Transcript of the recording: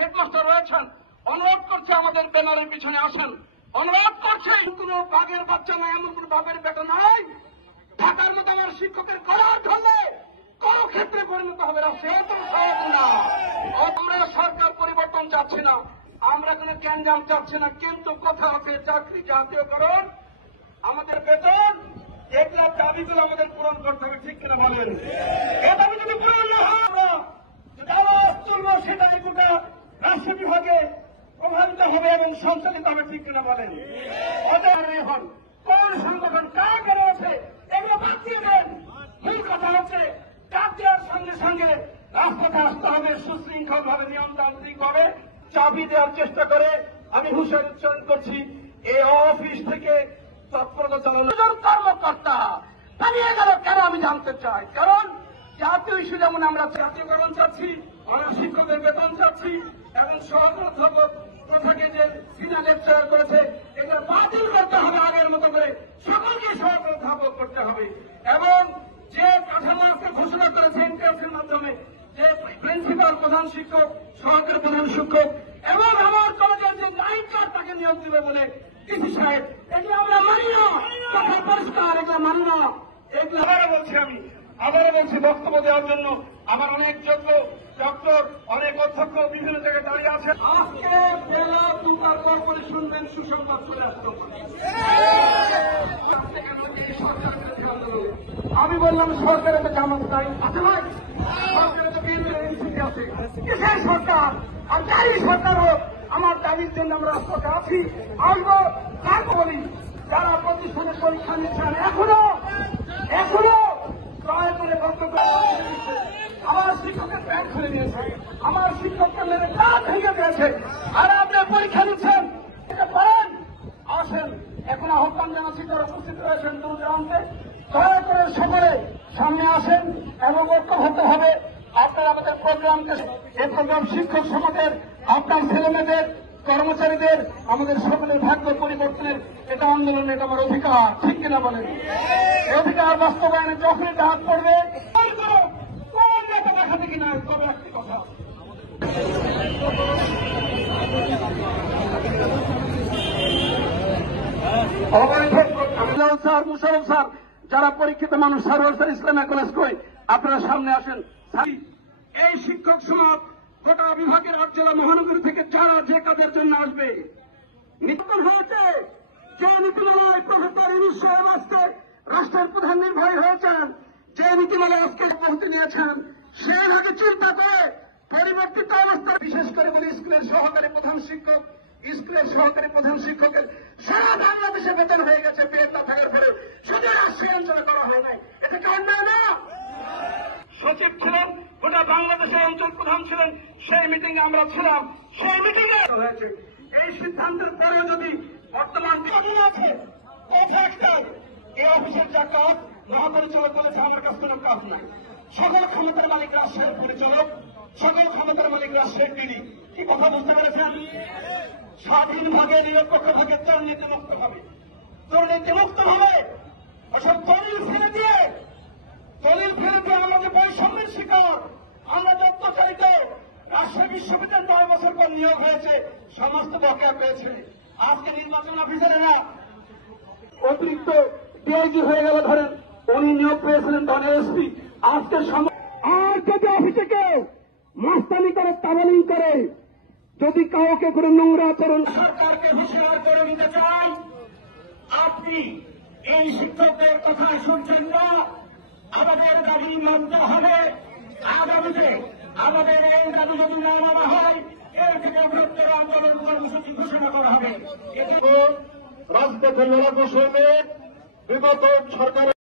Headmaster রয়েছেন, অনুরোধ করছে আমাদের ব্যানারের পিছনে আসেন, অনুরোধ করছে। কোন বাঘের বাচ্চা নাই, এমন কোন বাঘের বেটা নাই। ঢাকার মতো আমার শিক্ষকের করার ধরলে কোনো ক্ষেত্রে পরিণত হবে না, সে তো সহজ না। আমরা সরকার পরিবর্তন চাচ্ছি না, আমরা কোনো ক্যান্ডাম চাচ্ছি না, কিন্তু কথা আছে চাকরি জাতীয়করণ, আমাদের বেতন, এগুলো দাবিগুলো আমাদের পূরণ করতে হবে, ঠিক কিনা বলেন? এ দাবি যদি পূরণ না হয় আওয়াজ তুলবো, সেটাই গোটা রাষ্ট্র বিভাগে প্রভাবিত হবে এবং সঞ্চালিত হবে, ঠিক কিনা বলেন? হন কোন সংগঠন কার কেন আছে এগুলো বাদ দিয়ে দেন। মূল কথা হচ্ছে ডাক দেওয়ার সঙ্গে সঙ্গে রাজপথে আসতে হবে, সুশৃঙ্খল ভাবে, নিয়মতান্ত্রিক ভাবে চাবি দেওয়ার চেষ্টা করে। আমি হুঁশিয়ারি উচ্চারণ করছি, এই অফিস থেকে তৎপরতা চালানো কর্মকর্তা পালিয়ে গেল কেন আমি জানতে চাই। কারণ জাতীয় ইস্যু যেমন আমরা জাতীয়করণ চাচ্ছি, আমরা শিক্ষকদের বেতন চাচ্ছি এবং সহকারী অধ্যাপক প্রথাকে যে সিনিয়র লেকচারার করেছে এটা বাতিল করতে হবে, আগের মতো করে সকলকে সহকারী অধ্যাপক করতে হবে। এবং যে কাঠামো আজকে ঘোষণা করেছে এনটিএসের মাধ্যমে, যে প্রিন্সিপাল প্রধান শিক্ষক, সহকারী প্রধান শিক্ষক এবং আমার কলেজের যে লাইন গার্ড তাকে নিয়োগ দিবে বলে ডিসি সাহেব, এগুলো আমরা মানি না, কথা পরিষ্কার, এগুলো মানি না। এগুলো আবারও বলছি বক্তব্য দেওয়ার জন্য আমার অনেক যোগ্য ডক্টর, অনেক অধ্যক্ষ বিভিন্ন জায়গায় দাঁড়িয়ে আছে। আজকে বেলা 2টার পর করে শুনবেন সুসংবাদ চলে আসতে। আমি বললাম সরকারের তো জামাত নাই, আছে ভাই, সরকারের তো বিএনপির এনসিপি আছে, কিসের সরকার? আর যাই সরকার হোক, আমার দাবির জন্য আমরা রাজপথে আছি, আসবো। কার বলি যারা প্রতিষ্ঠানের পরীক্ষা নিচ্ছেন এখনো দয়া করে বক্তব্য, আমার শিক্ষকের ব্যাগ খুলে দিয়েছে, আমার শিক্ষককে মেরে কাজ ভেঙে দিয়েছে, আর আপনি পরীক্ষা নিচ্ছেন, এটা পারেন? আসেন, এখন আহ্বান জানাচ্ছি যারা উপস্থিত রয়েছেন দূরদূরান্তে, দয়া করে সকলে সামনে আসেন এবং ঐক্যবদ্ধ হবে। আপনারা আমাদের প্রোগ্রামকে, এই প্রোগ্রাম শিক্ষক সমাজের, আপনার ছেলেমেয়েদের, কর্মচারীদের, আমাদের সকলের ভাগ্য পরিবর্তনের এটা আন্দোলন, এটা আমার অধিকার, ঠিক কিনা বলেন? এই অধিকার বাস্তবায়নে যখনই হাত পড়বে কোন নেতা দেখাতে কিনা, তবে একটি কথা, স্যার, মুশারফ স্যার, যারা পরীক্ষিত মানুষ, সারোয়ার স্যার, ইসলামিয়া কলেজ কই, আপনারা সামনে আসেন। এই শিক্ষক সমাজ গোটা বিভাগের জেলা মহানগরী থেকে যারা যে কাজের জন্য আসবে, নির্বাচন হয়েছে, যে নীতিমালায় প্রফেসর ইউনূস সাহেব আজকে রাষ্ট্রের প্রধান নির্বাহী হয়েছেন, যে নীতিমালায় আজকে পৌঁছে নিয়েছেন, সে আগে চিন্তা করে পরিবর্তিত অবস্থা, বিশেষ করে বলে স্কুলের সহকারী প্রধান শিক্ষক, স্কুলের সহকারী প্রধান শিক্ষকের সারা বাংলাদেশে বেতন হয়ে গেছে, পেট না থাকার পরে শুধু রাজশাহী অঞ্চলে করা হয় নাই। এটা কি অন্যায় না? সচিব ছিলেন, গোটা বাংলাদেশের অঞ্চল প্রধান ছিলেন, সেই মিটিং এ আমরা ছিলাম, সেই মিটিং এ হয়েছে। এই সিদ্ধান্তের পরে যদি বর্তমান আছে এই অফিসের যা কাজ মহাপরিচালক বলেছে, আমার কাছে কোনো কাজ নাই। সকল ক্ষমতার মালিক রাজশাহীর পরিচালক, সকল ক্ষমতার মালিক রাজশাহীর ডিডি। কি কথা বুঝতে পেরেছেন? স্বাধীনভাবে, নিরপেক্ষভাবে দুর্নীতিমুক্ত হবে, দুর্নীতিমুক্ত হবে। ওসব দলিল ফেলে দিয়ে আমরা যে বৈষম্যের শিকার, আমরা যে অত্যাচারিত, রাজশাহী বিশ্ববিদ্যালয় 9 বছর পর নিয়োগ হয়েছে, সমস্ত বকেয়া পেয়েছে। আজকে নির্বাচন অফিসারেরা অতিরিক্ত ডিআইজি হয়ে গেল, ধরেন উনি নিয়োগ পেয়েছিলেন তখন এসপি, আজকে আর যদি অফিসে কেউ মাস্তানি করে, তাবালিং করে, যদি কাউকে করে নোংরা আচরণ, সরকারকে হুঁশিয়ার করে দিতে চাই, আপনি এই শিক্ষকদের কথা শুনছেন না, আমাদের দাবি মানতে হবে। আগামীতে আমাদের এই দাবি যদি না মানা হয়, এর থেকে বৃহত্তর আন্দোলন কর্মসূচি ঘোষণা করা হবে। রাজপথে লড়াকু সরবে বিগত সরকার।